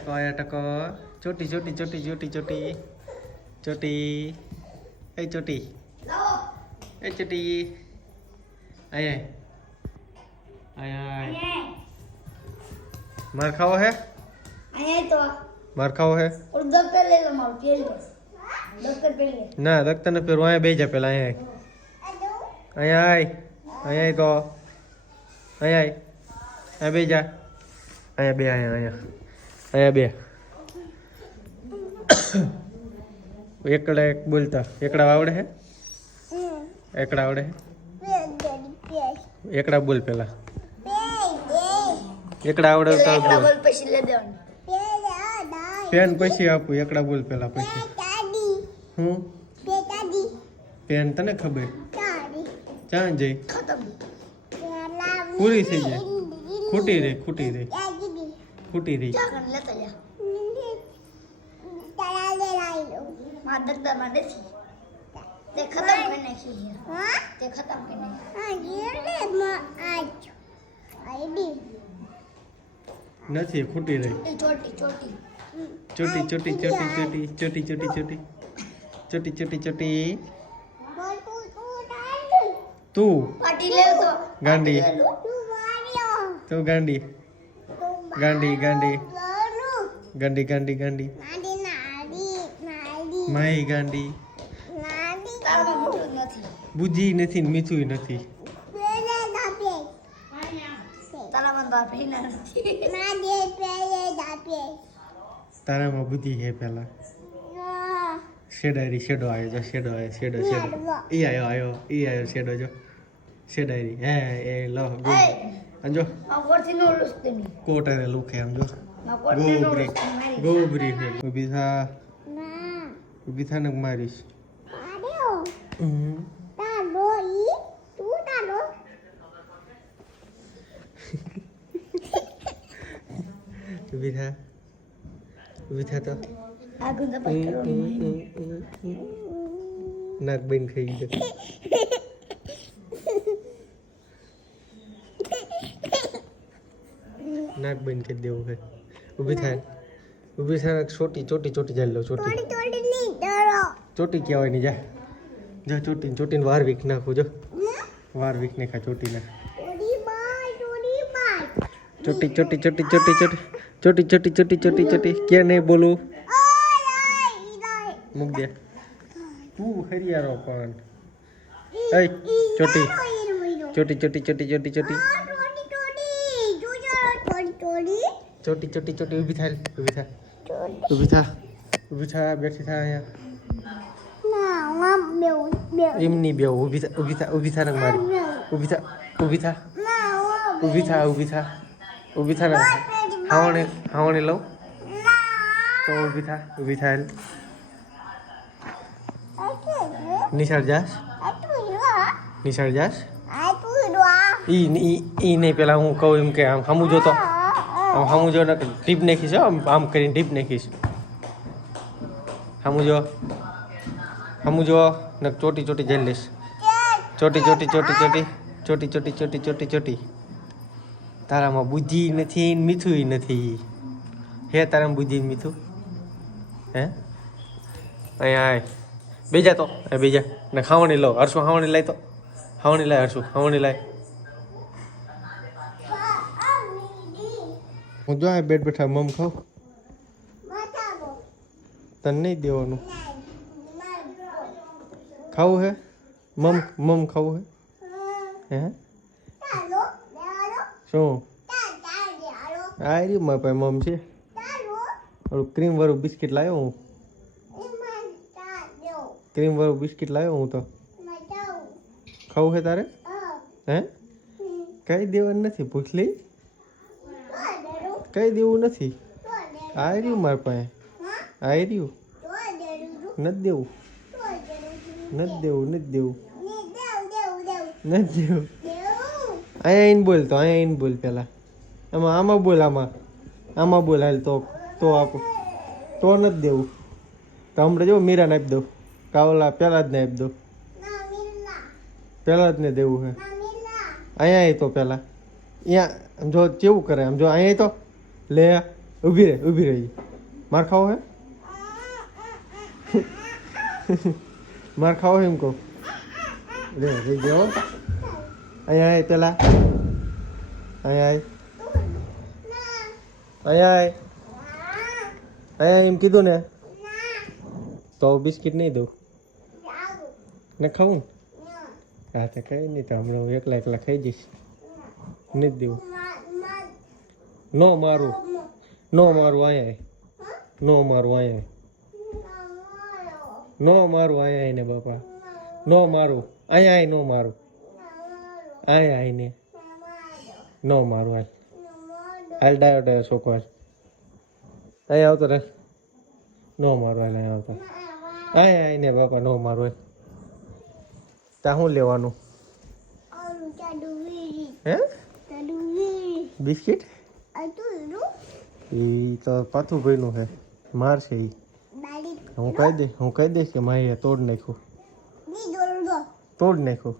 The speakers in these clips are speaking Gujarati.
टको या टको छोटी छोटी छोटी छोटी छोटी छोटी ए छोटी ए छोटी आए आए आए मार खाओ है? आए तो। मार खाओ है? और डॉक्टर ले लो मार पेल लो डॉक्टर पेल ले। ना डॉक्टर ने फिर वहाँ भेजा पहला आए आए आए आए आए तो आए आए आए भेजा। आए बे आए आए અહીંયા બે એકડા એક બોલતા એકડા આવડે હે એકડા આવડે હે એકડા બોલ પેલા એકડા આવડે તો એકલા બોલ બોલ પછી લઈ દેવાનું પેન પછી આપું એકડા બોલ પેલા પછી હું પેન તને ખબર ક્યાં જઈ ખતમ પૂરી થઈ જાય ખૂટી રહી ખૂટી રહી ખૂટી રહી. નથી. તે ખતમ કરી નાખી તે ખતમ કરી નાખી. નથી ખૂટી રહી. ચોટી ચોટી ચોટી. ચોટી ચોટી ચોટી ચોટી ચોટી ચોટી ચોટી. ચોટી તું. ગાંડી. તું ગાંડી. ગાંડી ગાંડી. ગાંડી ગાંડી ગાંડી. માઈ ગાંડી. બુજી નથી બુદ્ધિ નથી. ને મીઠું નથી. તારામાં બુદ્ધિ હે પેલા. શેડાયરી શેડો આવ્યો જો શેડો આવ્યો શેડો શેડો. ઈ આવ્યો આવ્યો ઈ આવ્યો શેડો જો. શેડાયરી. હે એ લો ગો ಅಂಜೋ ಕೋಟರೆ ಲೂಕೆ ಅಂಜೋ ಗೋಬ್ರಿ ಗೋಬ್ರಿ ಉಬಿಸಾ ಉಬಿಸಾ ನಗ್ ಮಾರಿಸ್ ઊભી ઊભી થા તો નાક બંધ ખાઈ ગયો નાક બેન ખાઈ દેવું છે ઊભી થાય ઊભી થાય ને ચોટી ચોટી ચોટી જાય લો ચોટી ચોટી કહેવાય નહીં જા જા ચોટી ચોટીને વાર વીક નાખું જો વાર વીક ને ખા ચોટી નાખ ચોટી ચોટી ચોટી ચોટી ચોટી ચોટી ચોટી ચોટી ચોટી ચોટી ક્યાં નહીં બોલું મૂક દે તું હરિયારો પણ એ ચોટી ચોટી ચોટી ચોટી ચોટી ચોટી ચોટી ચોટી ચોટી ઊભી થાય ઊભી થા ઊભી થા ઊભી થા બેઠી થા અહીંયા એમની બે ઊભી થા ઊભી થા ઊભી થા ને મારી ઊભી થા ઊભી થા ઊભી થા ઊભી થા ઊભી થા ને હાવણે હાવણે લઉં તો ઊભી થા ઊભી થા એલ નિશાળ જાસ નિશાળ જાસ ઈ ઈ નહીં પેલા હું કહું એમ કે આમ હમું જોતો આમ જો ને ટીપ નાખીશ આમ આમ કરીને ડીપ નાખીશ હમું જો હમું જો ને ચોટી ચોટી જઈ લઈશ ચોટી ચોટી ચોટી ચોટી ચોટી ચોટી ચોટી ચોટી ચોટી. તારામાં બુદ્ધિ નથી મીઠું નથી. હે તારામાં બુદ્ધિ મીઠું? હે? અહીંયા બેજા તો બેજા. ને ખાવણી લો હરશું ખાવણી લાય તો. ખાવણી લાય હરશું ખાવણી લાય. હું જો આ બેઠ બેઠા મમ ખાવ તને નહીં દેવાનું ખાવું હે મમ મમ ખાવું હે હે શું આ રહ્યું મારા પાસે મમ છે ઓલું ક્રીમ વાળું બિસ્કિટ લાવ્યો હું ક્રીમ વાળું બિસ્કિટ લાવ્યો હું તો ખાવું હે તારે હે કઈ દેવાનું નથી પૂછ લઈ કઈ દેવું નથી. આ રહ્યું મારા પાસે. આ રહ્યું. નથી દેવું. નથી દેવું નથી દેવું. નથી દેવું. અહીંયા આવીને બોલ તો, અહીંયા આવીને બોલ પેલા આમાં આમાં બોલ આમાં. આમાં બોલ હાલ તો તો આપો. તો નથી દેવું. તો હમણાં જો મીરાને આપી દો કાવલા પહેલાં જ ને આપી દો પહેલાં જ ને દેવું હે. અહીંયા તો પહેલાં. અહીંયા જો કેવું કરે? આમ જો અહીંયા તો. લે ઊભી રહે ઊભી રહી માર ખાવો હે માર ખાવો હે એમ કહો રે રહી ગયો અહીંયા આય પેલા અહીંયા આય અહીંયા આય અહીંયા એમ કીધું ને તો બિસ્કિટ નહીં દઉં ને ખાવું ને હા તો કઈ નહીં તો હમણાં હું એકલા એકલા ખાઈ જઈશ નહીં જ દેવું નો મારું. નો મારું અહીંયા નો મારું અહીંયા નો મારું અહીંયા આવીને બાપા. નો મારું. અહીંયા આય નો મારું. અહીંયા આવીને નો મારું હાલ હાલ ડાયો ડાયો છોકરો હાલ અહીંયા આવતો રહે. નો મારું હાલ અહીંયા આવતો. અહીંયા આવીને બાપા નો મારું હાલ ત્યાં શું લેવાનું? હે? બિસ્કિટ? એ તો પાથું ભાઈનું છે મારશે એ હું કહી દઈશ હું કહી દઈશ કે માએ તોડ નાખ્યું. તોડ નાખ્યું.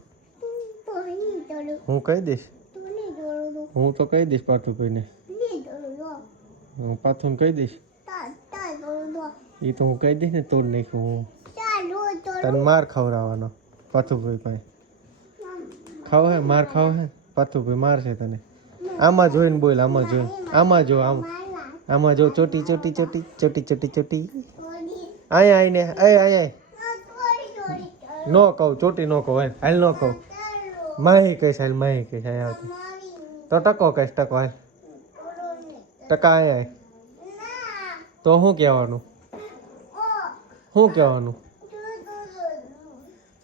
હું કહી દઈશ. હું તો કહી દઈશ પાથુભાઈને હું પાથું કહી દઈશ. એ તો હું કહી દઈશ ને તોડ નાખ્યું હું. તને માર ખવડાવવાનો પાથુભાઈ પાસે. ખાવ હે માર ખાવ હે. પાથુભાઈ મારશે તને. આમાં જોઈને બોલ આમાં જોઈને. આમાં જો આમ. આમાં જો ચોટી ચોટી ચોટી ચોટી ચોટી ચોટી અહીંયા આવીને એ અહીંયા નો કહું ચોટી નો કહું હાલ હાલ નો કહું માહી કહીશ હાલ માહી કહીશ અહીંયા આવતી તો ટકો કહીશ ટકો હાલ ટકા અહીંયા આય. તો શું કહેવાનું શું કહેવાનું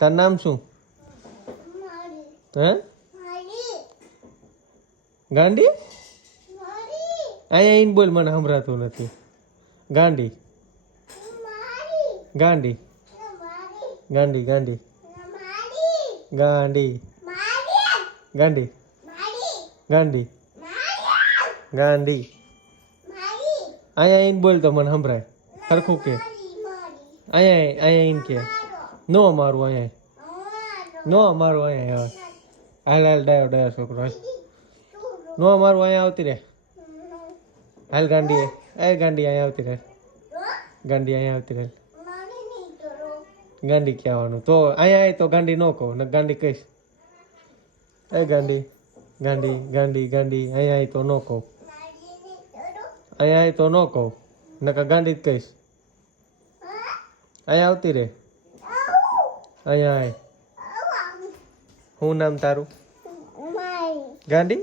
તારું નામ શું હે ગાંડી અહીંયા આવીને બોલ, મને સંભળાતું નથી. ગાંડી. ગાંડી. ગાંડી ગાંડી. ગાંડી. ગાંડી. ગાંડી. ગાંડી. અહીંયા આવીને બોલ તો મને સંભળાય. સરખું કે. અહીંયા અહીંયા આવીને કે. નો મારું અહીંયા. નો મારું અહીંયા, હાલ હાલ, ડાયો ડાયો, છોકરો નો મારું અહીંયા આવતી રે હાલ ગાંડી એ ગાંડી અહીંયા આવતી રહે ગાંડી અહીંયા આવતી રહે ગાંડી કહેવાનું તો અહીંયા આવે તો ગાંડી ન કહો ને ગાંડી કહીશ. એ ગાંડી. ગાંડી ગાંડી ગાંડી અહીંયા આય તો ન કહો. અહીંયા આય તો ન કહો નકર ગાંડી જ કહીશ. અહીંયા આવતી રહે અહીંયા આવે. શું નામ તારું? ગાંડી?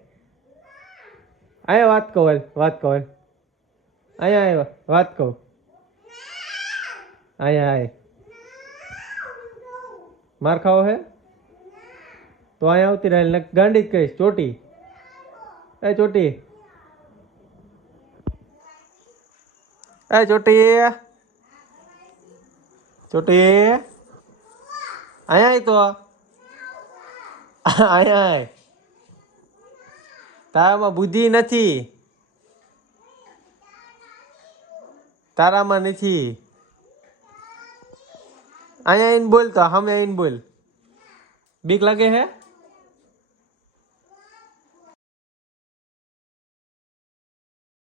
અહીંયા વાત કહો હાલ, વાત કહો હાલ. અહીંયા આય વાત કહો અહીંયા આય માર ખાવો હે તો અહીંયા આવતી રહે ને ગાંડી જ કહીશ ચોટી એ ચોટી એ ચોટી ચોટી અહીંયા આય તો અહીંયા આય તારામાં બુદ્ધિ નથી. તારામાં નથી. અહીંયા આવીને બોલ તો, સામે આવીને બોલ. બીક લાગે હે?